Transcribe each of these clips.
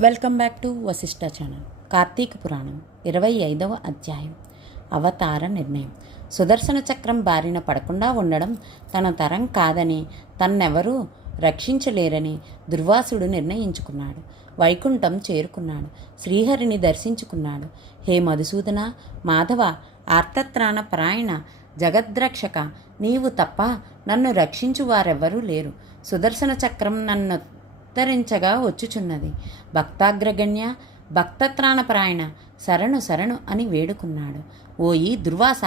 Welcome back to Vashishtha channel. Karthika Puranam 25వ అధ్యాయం అవతార నిర్ణయం. సుదర్శన చక్రం బారిన పడకుండా ఉండడం తన తరం కాదని, తన్నెవరూ రక్షించలేరని దుర్వాసుడు నిర్ణయించుకున్నాడు. వైకుంఠం చేరుకున్నాడు. శ్రీహరిని దర్శించుకున్నాడు. హే మధుసూదన, మాధవ, ఆర్తత్రాణ పరాయణ, జగద్రక్షక, నీవు తప్ప నన్ను రక్షించు వారెవ్వరూ లేరు. సుదర్శన చక్రం నన్ను ఉత్తరించగా వచ్చుచున్నది. భక్తాగ్రగణ్య, భక్తత్రాణపరాయణ, శరణు శరణు అని వేడుకున్నాడు. ఓయి దుర్వాస,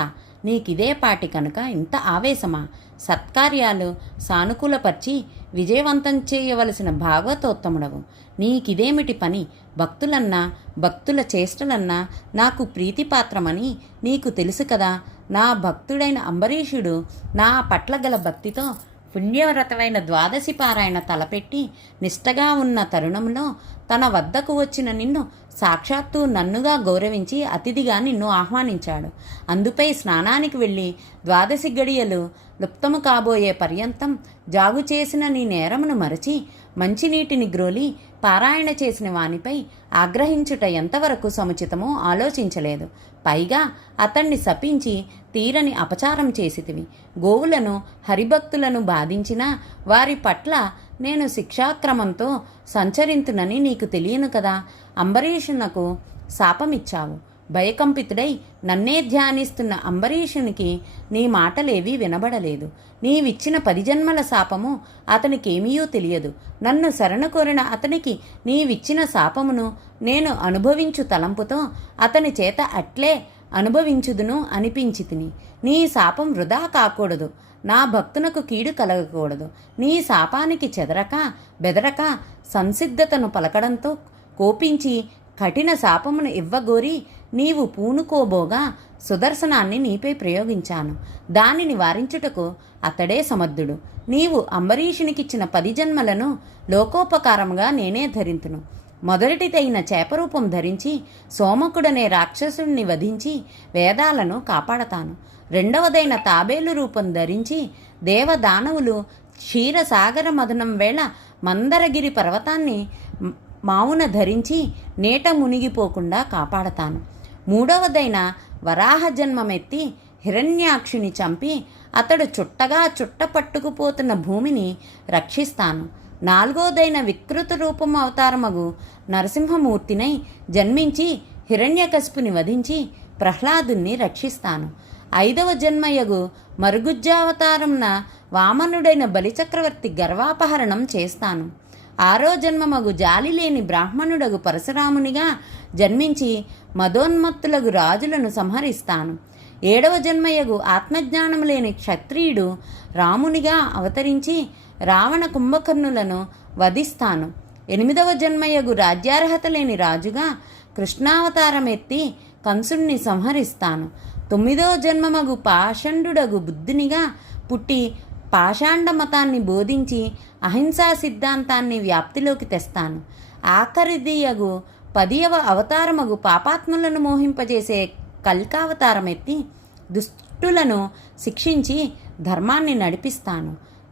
నీకిదే పాటి కనుక ఇంత ఆవేశమా? సత్కార్యాలు సానుకూలపరిచి విజయవంతం చేయవలసిన భాగవతోత్తముడవు. నీకిదేమిటి పని? భక్తులన్నా భక్తుల చేష్టలన్నా నాకు ప్రీతిపాత్రమని నీకు తెలుసు కదా. నా భక్తుడైన అంబరీషుడు నా పట్ల గల భక్తితో పుణ్యవ్రతమైన ద్వాదశి పారాయణ తలపెట్టి నిష్టగా ఉన్న తరుణంలో తన వద్దకు వచ్చిన నిన్ను సాక్షాత్తు నన్నుగా గౌరవించి అతిథిగా నిన్ను ఆహ్వానించాడు. అందుపై స్నానానికి వెళ్ళి ద్వాదశి గడియలు లుప్తము కాబోయే పర్యంతం జాగు చేసిన నీ నేరమును మరచి మంచినీటిని గ్రోలి పారాయణ చేసిన వానిపై ఆగ్రహించుట ఎంతవరకు సముచితమో ఆలోచించలేదు. పైగా అతన్ని శపించి తీరని అపచారం చేసితివి. గోవులను హరిభక్తులను బాధించినా వారి పట్ల నేను శిక్షాక్రమంతో సంచరింతునని నీకు తెలియను కదా. అంబరీషునకు శాపమిచ్చావు. భయకంపితుడై నన్నే ధ్యానిస్తున్న అంబరీషునికి నీ మాటలేవీ వినబడలేదు. నీవిచ్చిన 10 జన్మల శాపము అతనికేమీయూ తెలియదు. నన్ను శరణు కోరిన అతనికి నీవిచ్చిన శాపమును నేను అనుభవించు తలంపుతో అతని చేత అట్లే అనుభవించుదును అనిపించితిని. నీ శాపం వృధా కాకూడదు. నా భక్తునకు కీడు కలగకూడదు. నీ శాపానికి చెదరక బెదరక సంసిద్ధతను పలకడంతో కోపించి కఠిన శాపమును ఇవ్వగోరి నీవు పూనుకోబోగా సుదర్శనాన్ని నీపై ప్రయోగించాను. దానిని వారించుటకు అతడే సమర్థుడు. నీవు అంబరీషునికిచ్చిన 10 జన్మలను లోకోపకారముగా నేనే ధరింతును. మొదటిదైన చేపరూపం ధరించి సోమకుడనే రాక్షసుడిని వధించి వేదాలను కాపాడతాను. రెండవదైన తాబేలు రూపం ధరించి దేవదానవులు క్షీరసాగర మదనం వేళ మందరగిరి పర్వతాన్ని మావున ధరించి నీట మునిగిపోకుండా కాపాడతాను. మూడవదైన వరాహ జన్మమెత్తి హిరణ్యాక్షుని చంపి అతడు చుట్టగా చుట్టపట్టుకుపోతున్న భూమిని రక్షిస్తాను. నాలుగోదైన వికృత రూపం అవతారమగు నరసింహమూర్తినై జన్మించి హిరణ్యకశిపుని వధించి ప్రహ్లాదుని రక్షిస్తాను. 5వ జన్మయగు మరుగుజ్జావతారంన వామనుడైన బలిచక్రవర్తి గర్వాపహరణం చేస్తాను. 6వ జన్మమగు జాలిలేని బ్రాహ్మణుడగు పరశురామునిగా జన్మించి మదోన్మత్తులగు రాజులను సంహరిస్తాను. 7వ జన్మయగు ఆత్మజ్ఞానము లేని క్షత్రియుడు రామునిగా అవతరించి రావణ కుంభకర్ణులను వధిస్తాను. 8వ జన్మయగు రాజ్యార్హత లేని రాజుగా కృష్ణావతారం ఎత్తి కంసుడిని సంహరిస్తాను. 9వ జన్మమగు పాషండుడగు బుద్ధునిగా పుట్టి పాషాండ మతాన్ని బోధించి అహింసా సిద్ధాంతాన్ని వ్యాప్తిలోకి తెస్తాను. ఆఖరిదియగు 10వ అవతారమగు పాపాత్ములను మోహింపజేసే కల్కావతారం ఎత్తి దుష్టులను శిక్షించి ధర్మాన్ని నడిపిస్తాను.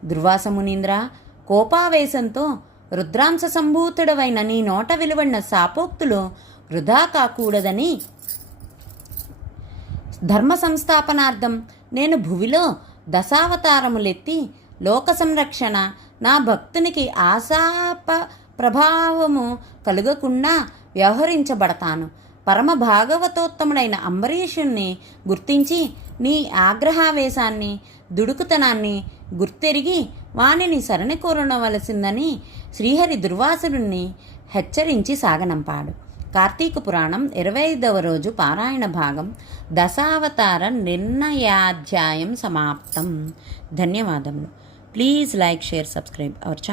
దుర్వాస మునీంద్ర, కోపావేశంతో రుద్రాంశ సంభూతుడవైన నీ నోట వెలువడిన శాపోక్తులు వృధా కాకూడదని ధర్మ సంస్థాపనార్థం నేను భువిలో దశావతారములెత్తి లోక సంరక్షణ, నా భక్తునికి ఆశాప ప్రభావము కలుగకుండా వ్యవహరించబడతాను. పరమ భాగవతోత్తముడైన అంబరీషుణ్ణి గుర్తించి నీ ఆగ్రహావేశాన్ని దుడుకుతనాన్ని గుర్తెరిగి వానిని శరణి కోరవలసిందని శ్రీహరి దుర్వాసురుణ్ణి హెచ్చరించి సాగనంపాడు. కార్తీక పురాణం 25వ రోజు పారాయణ భాగం దశావతార నిర్ణయాధ్యాయం సమాప్తం. ధన్యవాదములు. Please like, share, subscribe our channel.